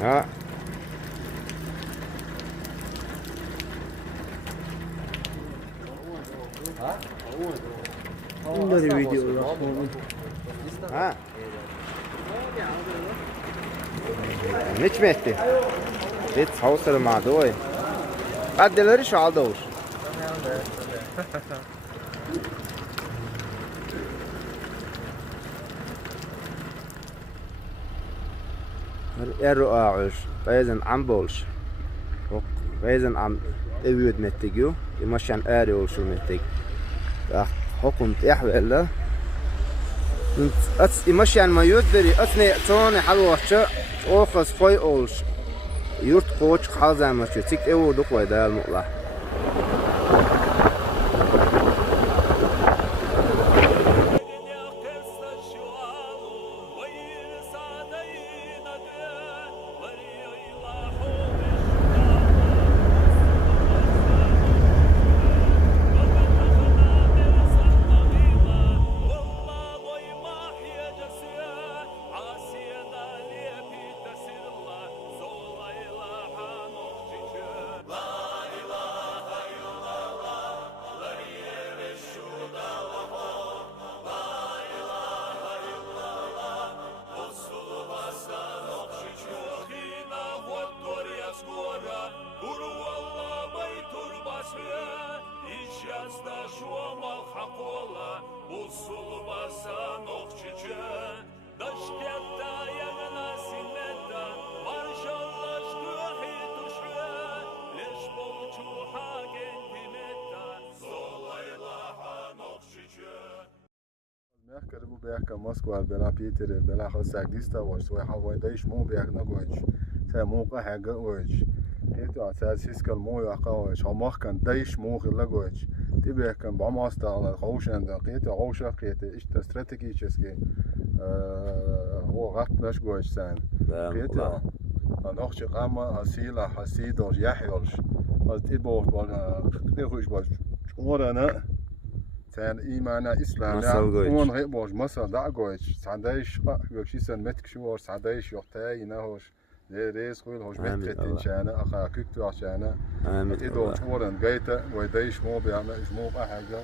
ها این ویدیو را ها Hiç mi etti? Hiç havasını mağdı oy. Addeleri şu aldı olur. الرؤى عش بيزن عم بولش بيزن عم ابيود متجو يمشي عن آري وشو متج حكم تحوي إلا أتس يمشي عن ما يدري أتني توني حلوة شا أوخس فاي أولش يورت قوش حازم مشي تيك أو دقوة ده المقلع bu beyaka Moskva bela Peter bela xosagdista var so hawaydash mo beyak nagoch ta moqa haga waj heto asas kal mo yaqawach hamaqkan daish mo lagoch تبيكن بعماست على خوشن دقيقة خوشة قيتة إيش استراتيجية هو غط نش جوش سان قيتة نخش قامة أسيلة حسيدوش يحيولش از تبوش بال نخش باش ورنا سان إيمانا إسلام اون غير باش مثلا دا جوش سعدايش يكشي سان متك شوار سعدايش يحتاج نهوش ريس خويل هوش متكتين شانا أخا كيكتو عشانا تدوش ورن جيتا ويدايش مو بيعمل مو بحاجة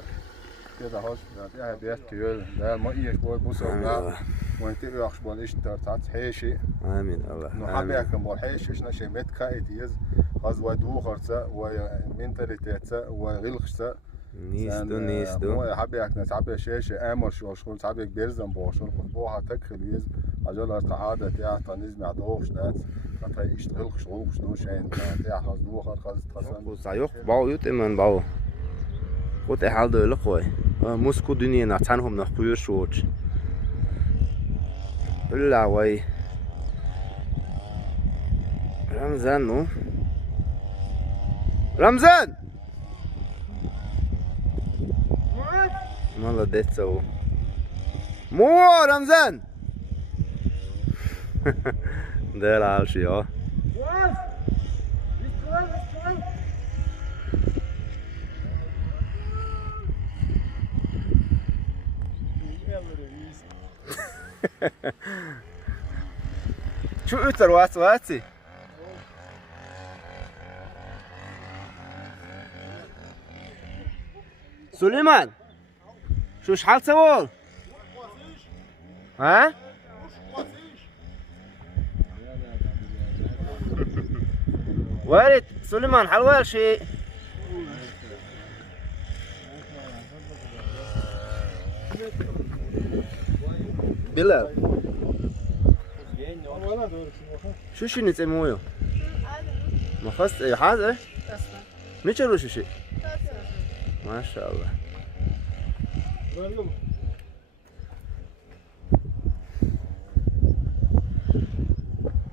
كده هوش يعني بيت كيول ده ما إيش بول بوسونا وانت يخش بول إيش ترتعت حيشي آمين الله نحبي كم بول حيش إيش نشي مت كايتيز از ودو خرسة ومنتاليتيتسا وغلخسة نيستو مو حبي أكن تعبي شيء أمر شو شغل تعبي بيرزم بوشون خطبوها تكخليز أجل ارتعادة يا تنزم عدوش نات قطع يشتغل شغل شنو شين يا خذ خذ خذ سايق باو يتمن باو قط حال ده لقوي موسكو دنيا نتنهم نخبير شوش لا وي رمزان مو رمزان молодец هو مو رمزان ده العالشي اه شو اتر واتسي سليمان شو شحال سوول ها وارد سليمان حلوال شي بلال شو شي نتسموه ما خص اي حاجه نشرو شو شي ما شاء الله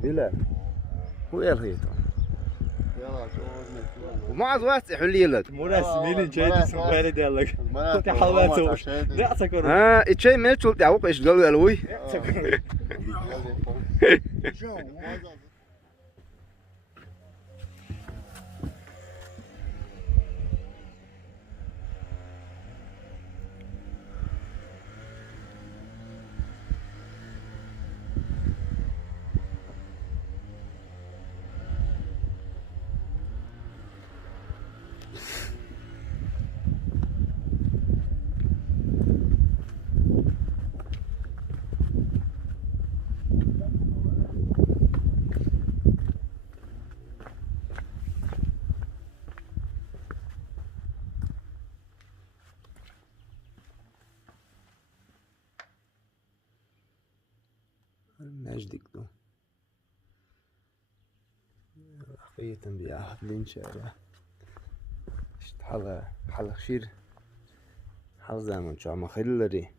بلال هو ايه الهيطة وما عاد وقت حلي لك مراسمين جاي سوالي ديالك كنت حلوات وش لا تكون ها اتشي ميل شو تعوق ايش قالوا الوي المجدك دو أخيتم بياخد لينشارة اشت حلا خشير حل زمان شو عم خلري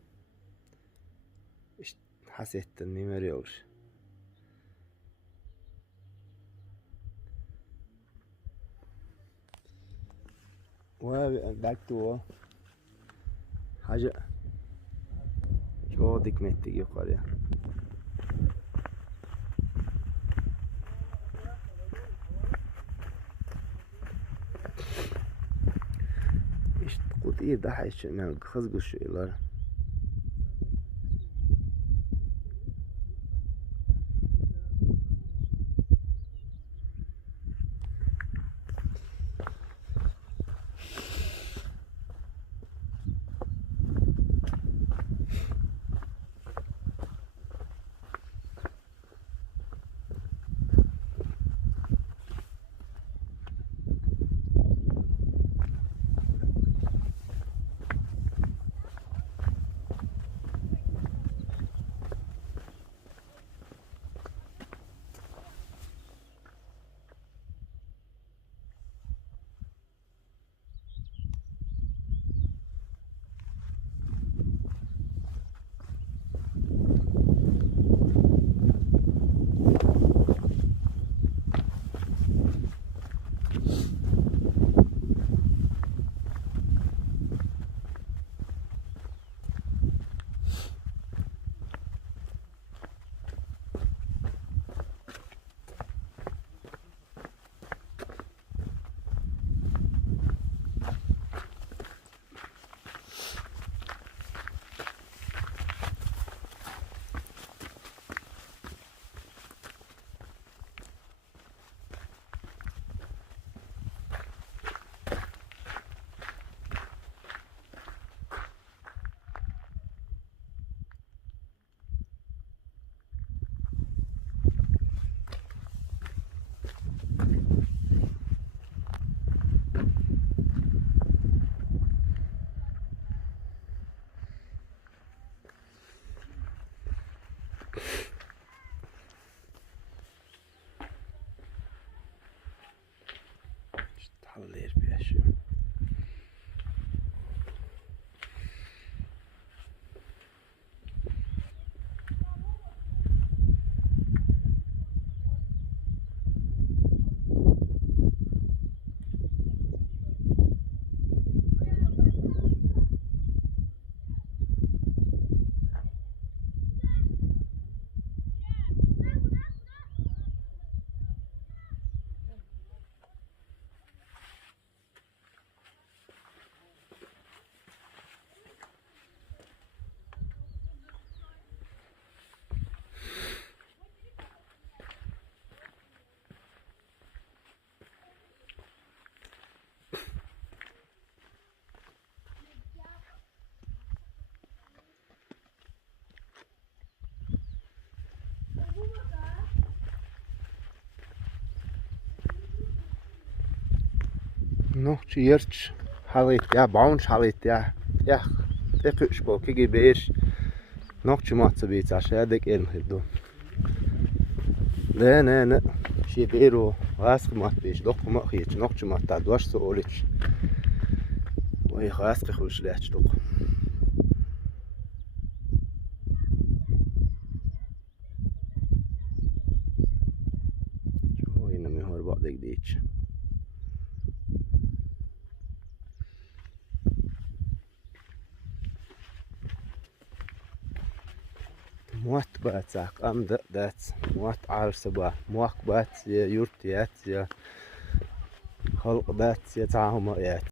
اشت حسيت اني مريوش وبعدتو حاجة شو ديك متي قرية İşte kutuyu daha içine kız kuşuyorlar. Halleer bir nog cheers halit ja bounce halit ja تقش بو كي بيش nog چمات بيت عشان دك الهدو لا شي بيرو واسق مات بيش دوق ما خيش nog چمات تدواش سولش وي خاسق خوش لاتش دوق شو هنا مهور بعض ديك موات بات ساق ام دات موات عرس با موات بات يورتيات يا خلق بات يتعاهم يات